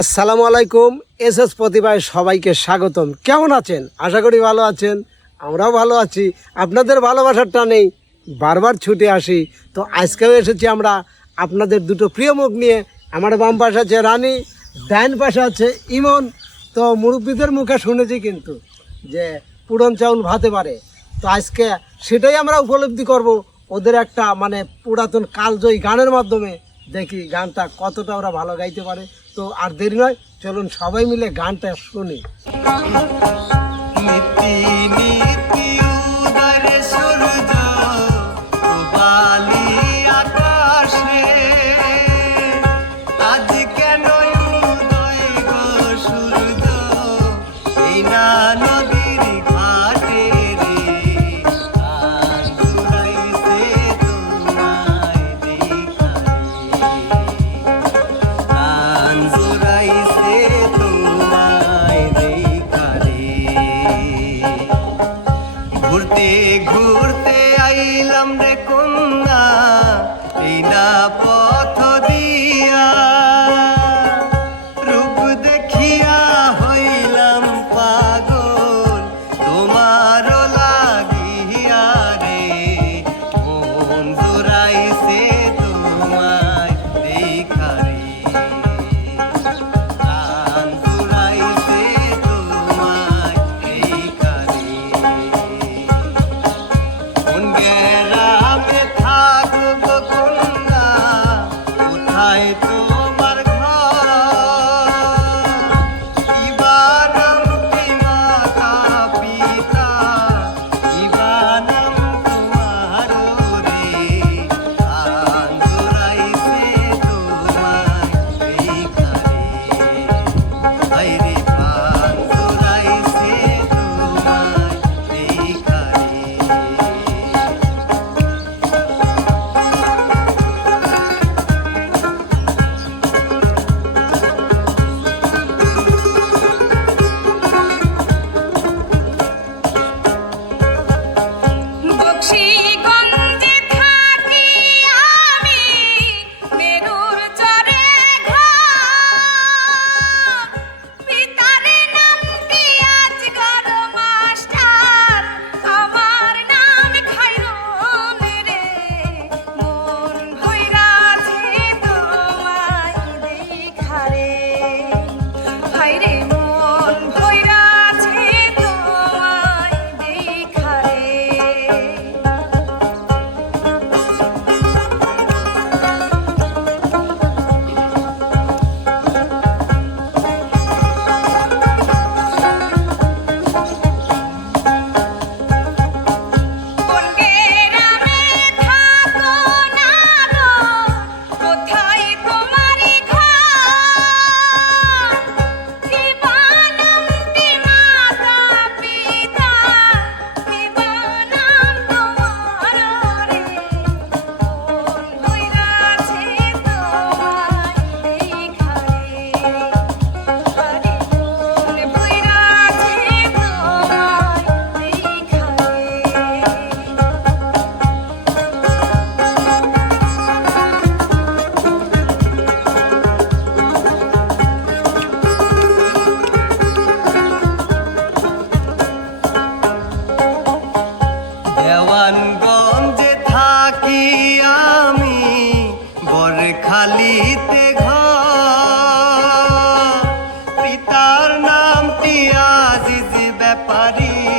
আসসালামু আলাইকুম S S প্রতিভায় সবাইকে স্বাগতম। কেমন আছেন? আশা করি ভালো আছেন। আমরাও ভালো আছি। আপনাদের ভালোবাসার টানেই বারবার ছুটে আসি। তো আজকেও এসেছি আমরা আপনাদের দুটো প্রিয় মুখ নিয়ে। আমার বাম পাশে আছে রানী ডাইন পাশে আছে ইমন। তো মুরব্বীদের মুখে শুনেছি কিন্তু যে পুরন চাউল ভাতে পারে। তো আজকে সেটাই আমরা উপলব্ধি করব। ওদের একটা মানে পুরাতন কালজয়ী গানের মাধ্যমে। দেখি গানটা কতটা ওরা ভালো গাইতে পারে। তো আর দেরি নয় চলুন সবাই মিলে গানটা শুনি। ঘুরতে ঘুরতে আইলাম রে কন্যা পথ I don't know. 心。দেওয়ানগঞ্জে থাকি আমি বরখালিতে ঘর। পিতার নাম তিয়াজিজ ব্যাপারী।